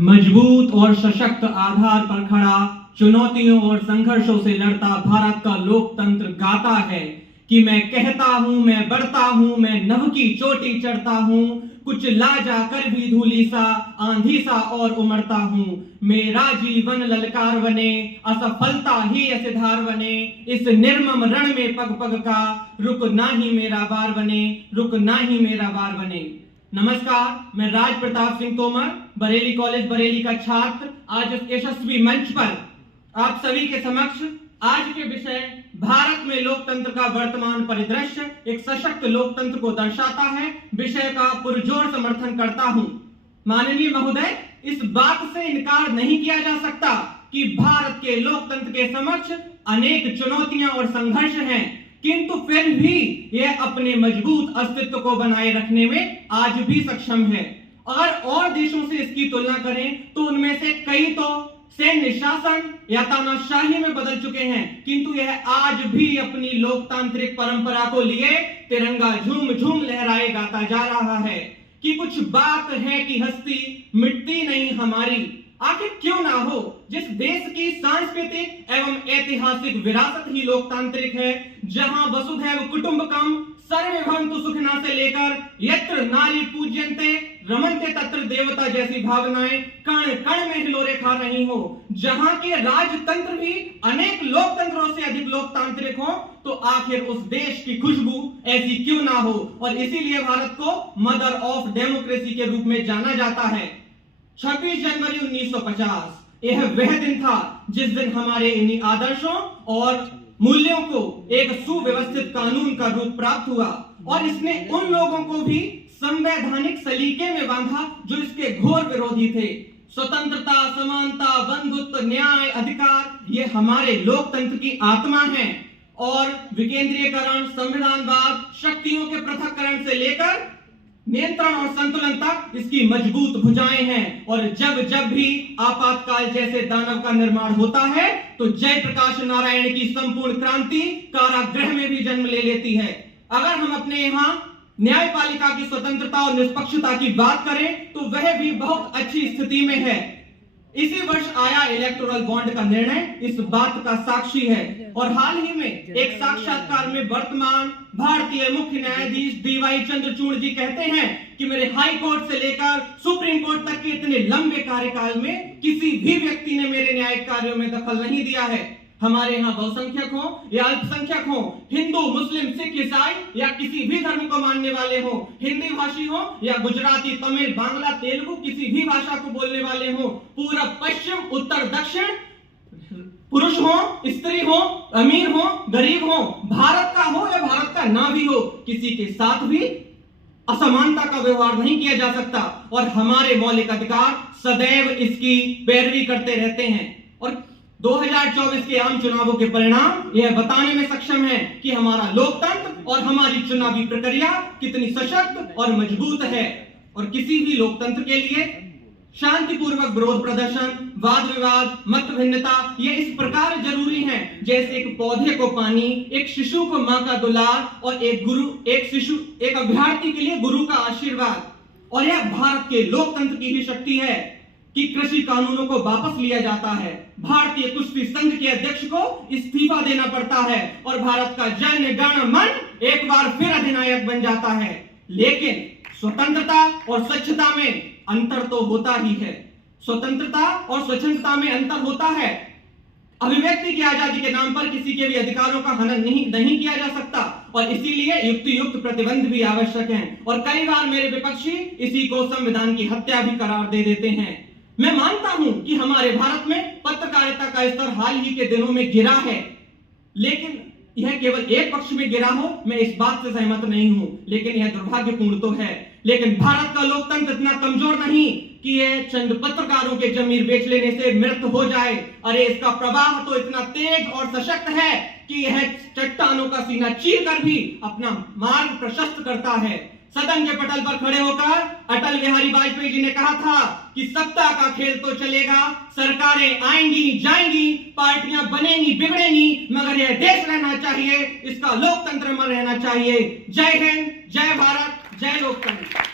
मजबूत और सशक्त आधार पर खड़ा, चुनौतियों और संघर्षों से लड़ता भारत का लोकतंत्र गाता है कि मैं कहता हूं, मैं बढ़ता हूं, मैं नभ की चोटी चढ़ता हूं, कुछ ला जाकर भी धूली सा, आंधी सा और उमड़ता हूं। मेरा जीवन ललकार बने, असफलता ही असिधार बने, इस निर्मम रण में पग पग का, रुकना ही मेरा वार बने, रुकना ही मेरा वार बने। नमस्कार, मैं राज प्रताप सिंह तोमर, बरेली कॉलेज बरेली का छात्र, आज इस यशस्वी मंच पर आप सभी के समक्ष आज के विषय भारत में लोकतंत्र का वर्तमान परिदृश्य एक सशक्त लोकतंत्र को दर्शाता है विषय का पुरजोर समर्थन करता हूं। माननीय महोदय, इस बात से इनकार नहीं किया जा सकता कि भारत के लोकतंत्र के समक्ष अनेक चुनौतियां और संघर्ष हैं, किंतु फिर भी यह अपने मजबूत अस्तित्व को बनाए रखने में आज भी सक्षम है। अगर और देशों से इसकी तुलना करें तो उनमें से कई तो सैन्य शासन या तानाशाही में बदल चुके हैं, किंतु यह आज भी अपनी लोकतांत्रिक परंपरा को लिए तिरंगा झूम झूम लहराए गाता जा रहा है कि कुछ बात है कि हस्ती मिटती नहीं हमारी। आखिर क्यों ना हो, जिस देश की सांस्कृतिक एवं ऐतिहासिक विरासत ही लोकतांत्रिक है, जहां वसुधैव कुटुंबकम सर्वे भवन्तु सुखिनः से लेकर यत्र नारी पूज्यन्ते रमन्ते तत्र देवता जैसी भावनाएं कण कण में हिलोरे खा रही हो, जहां के राजतंत्र भी अनेक लोकतंत्रों से अधिक लोकतांत्रिक हो, तो आखिर उस देश की खुशबू ऐसी क्यों ना हो। और इसीलिए भारत को मदर ऑफ डेमोक्रेसी के रूप में जाना जाता है। 26 जनवरी 1950 यह वह दिन था जिस दिन हमारे इन्हीं आदर्शों और मूल्यों को एक सुव्यवस्थित कानून का रूप प्राप्त हुआ, और इसने उन लोगों को भी संवैधानिक सलीके में बांधा जो इसके घोर विरोधी थे। स्वतंत्रता, समानता, बंधुत्व, न्याय, अधिकार, ये हमारे लोकतंत्र की आत्मा है, और विकेंद्रीयकरण, संविधानवाद, शक्तियों के पृथक्करण से लेकर नियंत्रण और संतुलन तक इसकी मजबूत भुजाएं हैं। और जब जब भी आपातकाल जैसे दानव का निर्माण होता है तो जयप्रकाश नारायण की संपूर्ण क्रांति कारागृह में भी जन्म ले लेती है। अगर हम अपने यहाँ न्यायपालिका की स्वतंत्रता और निष्पक्षता की बात करें तो वह भी बहुत अच्छी स्थिति में है। इसी वर्ष आया इलेक्टोरल बॉन्ड का निर्णय इस बात का साक्षी है, और हाल ही में एक साक्षात्कार में वर्तमान भारतीय मुख्य न्यायाधीश डीवाई चंद्रचूड़ जी कहते हैं कि मेरे हाई कोर्ट से लेकर सुप्रीम कोर्ट तक के इतने लंबे कार्यकाल में किसी भी व्यक्ति ने मेरे न्यायिक कार्यों में दखल नहीं दिया है। हमारे यहाँ बहुसंख्यक हो या अल्पसंख्यक हो, हिंदू, मुस्लिम, सिख, ईसाई या किसी भी धर्म को मानने वाले हो, हिंदी भाषी हो या गुजराती, तमिल, बांग्ला, तेलुगु, किसी भी भाषा को बोलने वाले हो, पूरब, पश्चिम, उत्तर, दक्षिण, पुरुष हो, स्त्री हो, अमीर हो, गरीब हो, भारत का हो या भारत का ना भी हो, किसी के साथ भी असमानता का व्यवहार नहीं किया जा सकता, और हमारे मौलिक अधिकार सदैव इसकी पैरवी करते रहते हैं। और 2024 के आम चुनावों के परिणाम यह बताने में सक्षम है कि हमारा लोकतंत्र और हमारी चुनावी प्रक्रिया कितनी सशक्त और मजबूत है। और किसी भी लोकतंत्र के लिए शांतिपूर्वक विरोध प्रदर्शन, वाद विवाद, मत भिन्नता ये इस प्रकार जरूरी है जैसे एक पौधे को पानी, एक शिशु को मां का दुलार, और एक अभ्यर्थी के लिए गुरु का आशीर्वाद। और यह भारत के लोकतंत्र की ही शक्ति है कि कृषि कानूनों को वापस लिया जाता है, भारतीय कुश्ती संघ के अध्यक्ष को इस्तीफा देना पड़ता है, और भारत का जन गण मन एक बार फिर अधिनायक बन जाता है। लेकिन स्वतंत्रता और स्वच्छता में अंतर तो होता ही है। स्वतंत्रता और स्वच्छता में अंतर होता है। अभिव्यक्ति की आजादी के नाम पर किसी के भी अधिकारों का हनन नहीं किया जा सकता, और इसीलिए युक्त प्रतिबंध भी आवश्यक हैं। और कई बार मेरे विपक्षी इसी को संविधान की हत्या भी करार दे देते हैं। मैं मानता हूं कि हमारे भारत में पत्रकारिता का स्तर हाल ही के दिनों में गिरा है, लेकिन यह केवल एक पक्ष में गिरा हो, मैं इस बात से सहमत नहीं हूं, लेकिन यह दुर्भाग्यपूर्ण तो है। लेकिन भारत का लोकतंत्र इतना कमजोर नहीं कि यह चंद पत्रकारों के जमीर बेच लेने से मृत हो जाए। अरे इसका प्रवाह तो इतना तेज और सशक्त है कि यह चट्टानों का सीना चीर कर भी अपना मार्ग प्रशस्त करता है। सदन के पटल पर खड़े होकर अटल बिहारी वाजपेयी जी ने कहा था कि सत्ता का खेल तो चलेगा, सरकारें आएंगी जाएंगी, पार्टियां बनेंगी बिगड़ेंगी, मगर यह देश रहना चाहिए, इसका लोकतंत्र में रहना चाहिए। जय हिंद, जय भारत, जय लोकतंत्र।